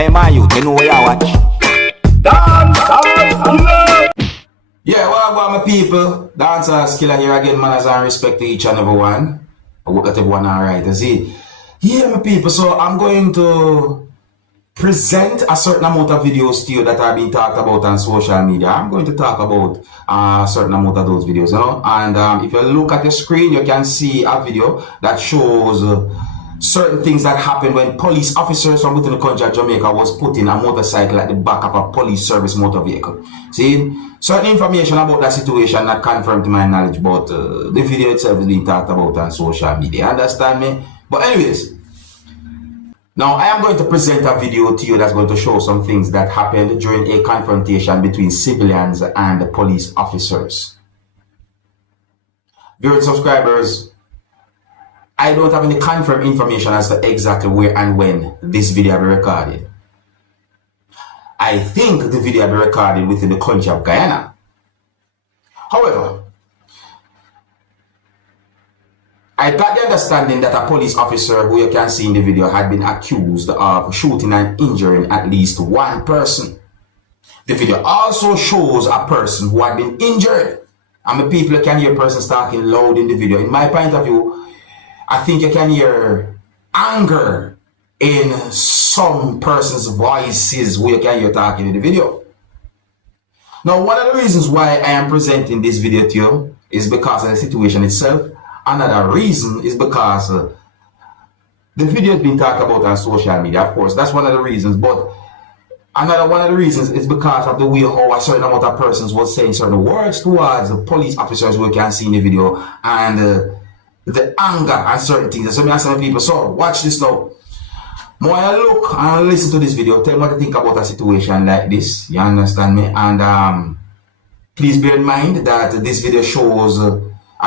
Hey man, you know where you watch? Dancehall skilla. Yeah, what about my people? Dancehall skilla here again, manners and respect to each and every one. I hope that everyone alright. You see? Yeah, my people, so I'm going to present a certain amount of videos to you that have been talked about on social media. I'm going to talk about a certain amount of those videos, you know. And if you look at the screen, you can see a video that shows certain things that happened when police officers from within the country of Jamaica was putting a motorcycle at the back of a police service motor vehicle. See, certain information about that situation not confirmed to my knowledge, but the video itself is being talked about on social media. Understand me? But anyways, now I am going to present a video to you that's going to show some things that happened during a confrontation between civilians and the police officers. Viewers, subscribers, I don't have any confirmed information as to exactly where and when this video will be recorded. I think the video will be recorded within the country of Guyana. However, I got the understanding that a police officer who you can see in the video had been accused of shooting and injuring at least one person. The video also shows a person who had been injured. And the people can hear persons talking loud in the video. In my point of view, I think you can hear anger in some person's voices where you can hear talking in the video. Now, one of the reasons why I am presenting this video to you is because of the situation itself. Another reason is because the video has been talked about on social media. Of course, that's one of the reasons. But another one of the reasons is because of the way how a certain amount of persons was saying certain words towards the police officers who you can see in the video, and the anger and certain things. So me and some people, so watch this now. More I look and listen to this video, tell me what you think about a situation like this. You understand me? And please bear in mind that this video shows a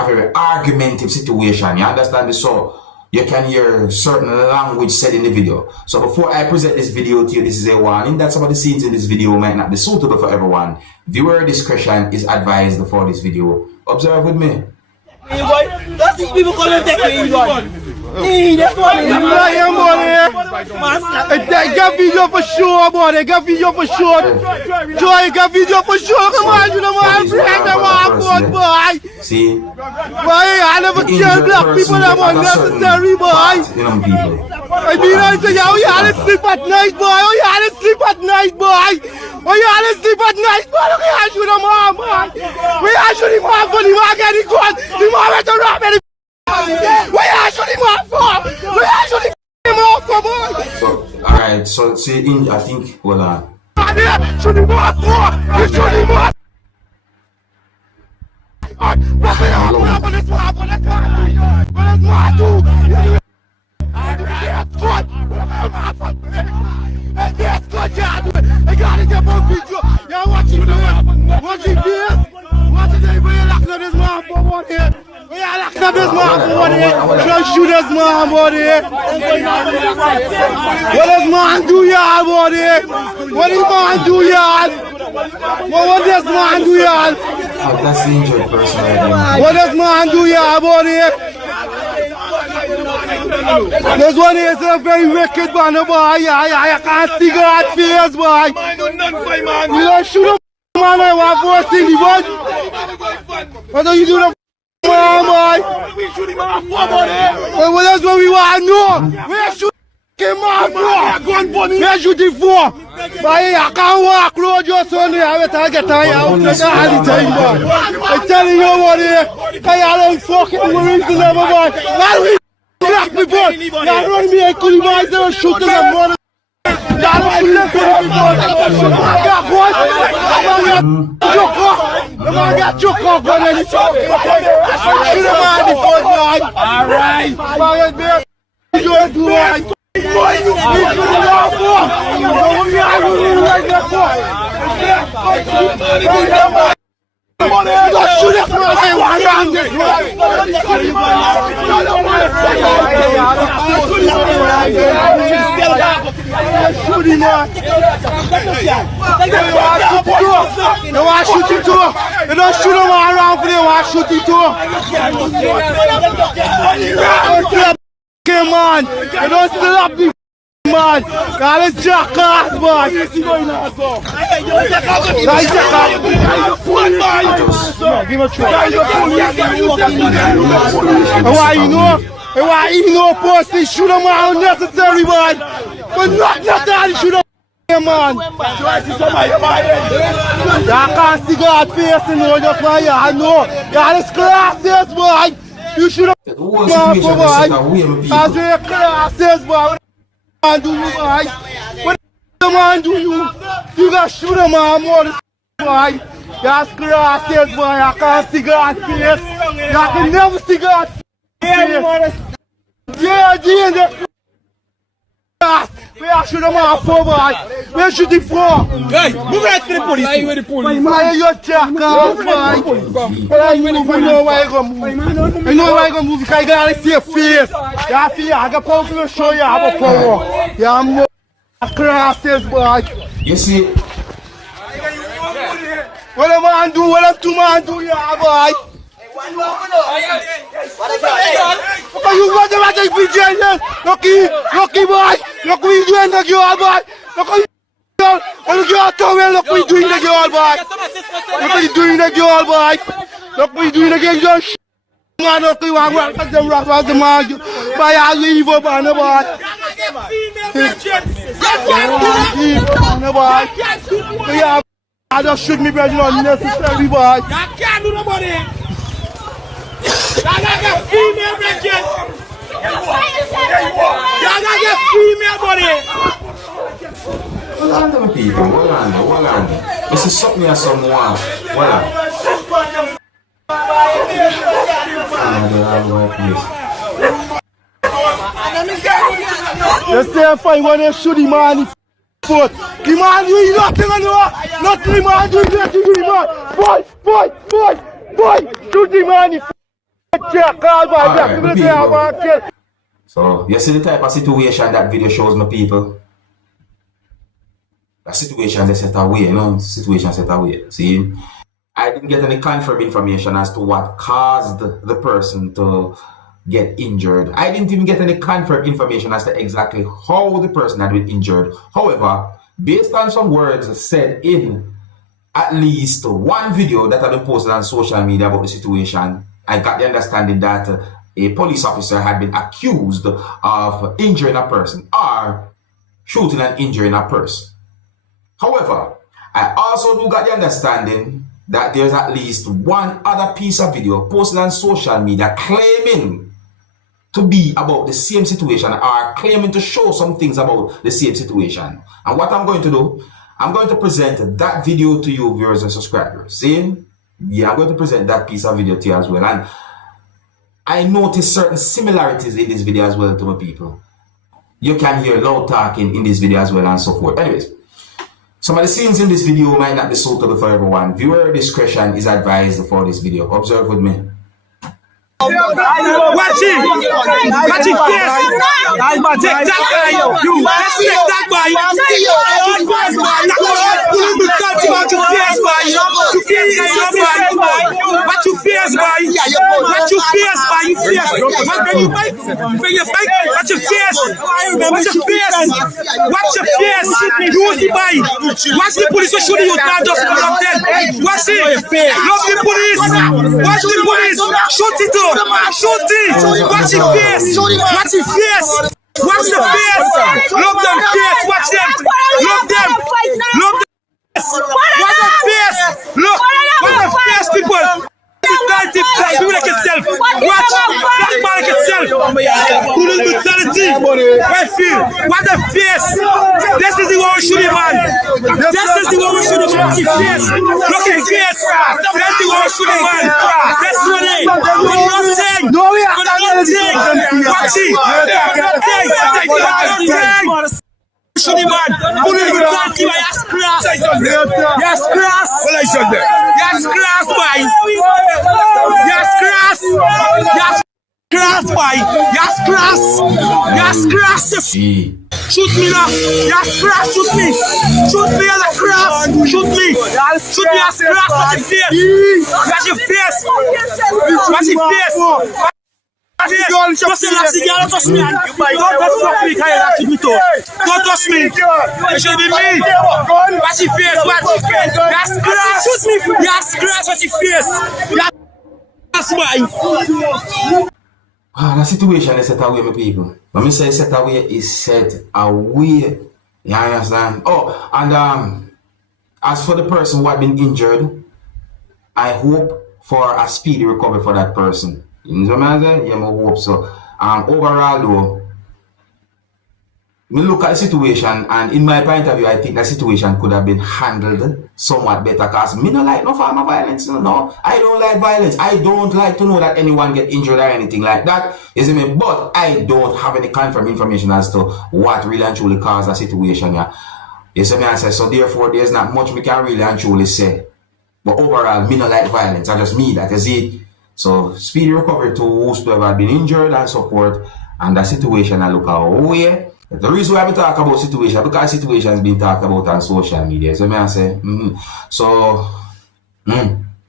very argumentative situation. You understand me? So you can hear certain language said in the video. So before I present this video to you, this is a warning that some of the scenes in this video might not be suitable for everyone. Viewer discretion is advised for this video. Observe with me. Hey boy, that's these people calling take me boy. Hey, that's what they got video for sure, boy. They got video for sure. Joy, got video for sure. Come on, you know what? Boy. See? Boy, I never kill black people. I'm unnecessary, boy. I mean, I say, oh, you had to sleep at night, boy. Oh, you had to sleep at night, boy. Oh, you had to sleep at night, boy. Look at you, the mom, boy. We are shooting more for the man getting caught. The man went to rob me. We are shooting more for. We are shooting more for, boy. So, alright, so see, I think, well, shooting more for. You're shooting more. I gotta get more video. You're watching this. Watching this. Watching this. We are locking up this man for one here. We are locking up this man for one here. Don't shoot this man for here. What does man do, y'all, for here? What does man do, y'all? What does man do, y'all? that's the injured person right there. What does man do, y'all, for here? This one is a very wicked man, boy. I can't see God's face, boy. You don't shoot a man, I want first thing, boy. What do you do to man, boy? Well, that's what we want to know. We are shooting man, bro. We are shooting for. Boy, I can't walk road just only. I better get tired out all the time, boy. I'm telling you what here. I don't fucking reasonable, boy. Black people, y'all run me and couldn't buy them shooting them, brother. Y'all shoot them, I got one. The man got choke off on any shoot him on the phone, man. Alright. Man, man, you don't do right. Boy, you shoot him off, boy. Don't shoot him, man. I want around this, shoot him, man. You want to shoot him too? You don't shoot him around for you. You want to shoot him too? Come on. You don't still up the man. Call it jackass, boy. Give him a try. Why you know posting shoot him out unnecessary, man. But not all shoot him, man. You can't see God face in you, just why you know. You're this classes, boy. You should have gone for boy. As your classes, boy. What do you, boy? What the man do you? You got shoot him out more, boy. You're classes, boy. I can't see God face. You can never see God face. Yeah, where should I have for, boy? Where should he for? Hey, move right to the police. Why are the police? Why are you jackass, boy? I know why I go move. I know why I go move because I gotta see your face. You have to, I got power to show you have a power. You have no crosses, boy. You see, what a man do, what a two man do, yeah, boy. What you want to make a video? Lucky boy, look we doing the girl, boy. Look what you are look we doing the girl, boy. Look we doing the girl, boy. Look we doing the girl, man. Look we want to take them rough as the man. Boy, I leave up on the boy. I just shoot me, brother, unnecessary, boy. I can't do nobody. I got female bridges. I got female body. hold on to me, people. Hold on. This is something or someone. Hold on. You say fine when you shoot the man in the foot. The man doing nothing on you. Nothing the man doing nothing to the man. Boy, shoot the man in the foot. So, you see the type of situation that video shows me, people? The situation they set away, you know? Situation set away. See? I didn't get any confirmed information as to what caused the person to get injured. I didn't even get any confirmed information as to exactly how the person had been injured. However, based on some words said in at least one video that had been posted on social media about the situation, I got the understanding that a police officer had been accused of injuring a person or shooting and injuring a person. However, I also do got the understanding that there's at least one other piece of video posted on social media claiming to be about the same situation or claiming to show some things about the same situation. And what I'm going to do, I'm going to present that video to you, viewers and subscribers. See? Yeah, I'm going to present that piece of video to you as well. And I noticed certain similarities in this video as well to my people. You can hear loud talking in this video as well and so forth. Anyways, some of the scenes in this video might not be suitable for everyone. Viewer discretion is advised for this video. Observe with me. Watch it! Watch it first! Take that guy! You! Let's take that guy! Watch your face, boy! Watch your face, boy! You face! When you fight, watch your face! Watch your face! Watch your face! Use the boy! Watch the police shooting you down just for love them! Watch it! Love the police! Watch the police! Shoot it up! Shoot it! Watch your face! Watch your face! Watch the face! Love them face! Watch them! Love them! Love them! Watch the face! Look! Watch the face, people! Be like yourself! Watch! Black man like yourself! Police brutality! I feel! Watch the face! This is the one we shoot him, man! This is the one we shoot him! Watch the face! Look at the face! That's the one we shoot him, man! That's what it is! Nothing! Nothing! Watch it! Nothing! Shoot him, man! Police brutality, man! Yes, class! Yes, class! Yes, class, boy! Yes, class! Yes, class, boy! Yes, class! Yes, class! Shoot me now! Yes, class! Shoot me! Shoot me as a class! Shoot me! Shoot me as class! Watch your face! Watch your face! Watch your face! Don't touch me, don't touch me, don't touch me. It should be me. Watch your face, watch. You're scratch. You're scratch, watch your face. That's why. The situation is set away, my people. When I say set away, is set away. You understand? Oh, and as for the person who had been injured, I hope for a speedy recovery for that person. You know what I'm saying? Yeah, I hope so. Overall, though, we look at the situation, and in my point of view, I think the situation could have been handled somewhat better. Because me don't like no form of violence. No, I don't like violence. I don't like to know that anyone get injured or anything like that. You see me? But I don't have any confirmed information as to what really and truly caused the situation. Yeah. You see me? I say so. Therefore, there's not much we can really and truly say. But overall, me don't like violence. I just me that is it. So speedy recovery to whoever have been injured and so forth. And the situation I look away. The reason why we talk about situation, because situation has been talked about on social media. So I say,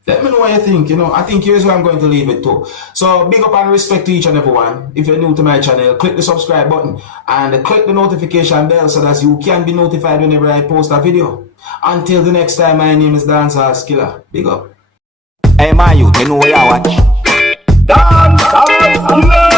let me know what you think. You know, I think here's where I'm going to leave it to. So big up and respect to each and everyone. If you're new to my channel, click the subscribe button and click the notification bell so that you can be notified whenever I post a video. Until the next time, my name is Dancehall Skilla. Big up. Hey, my youth, you know where you watch. Dancehall skilla.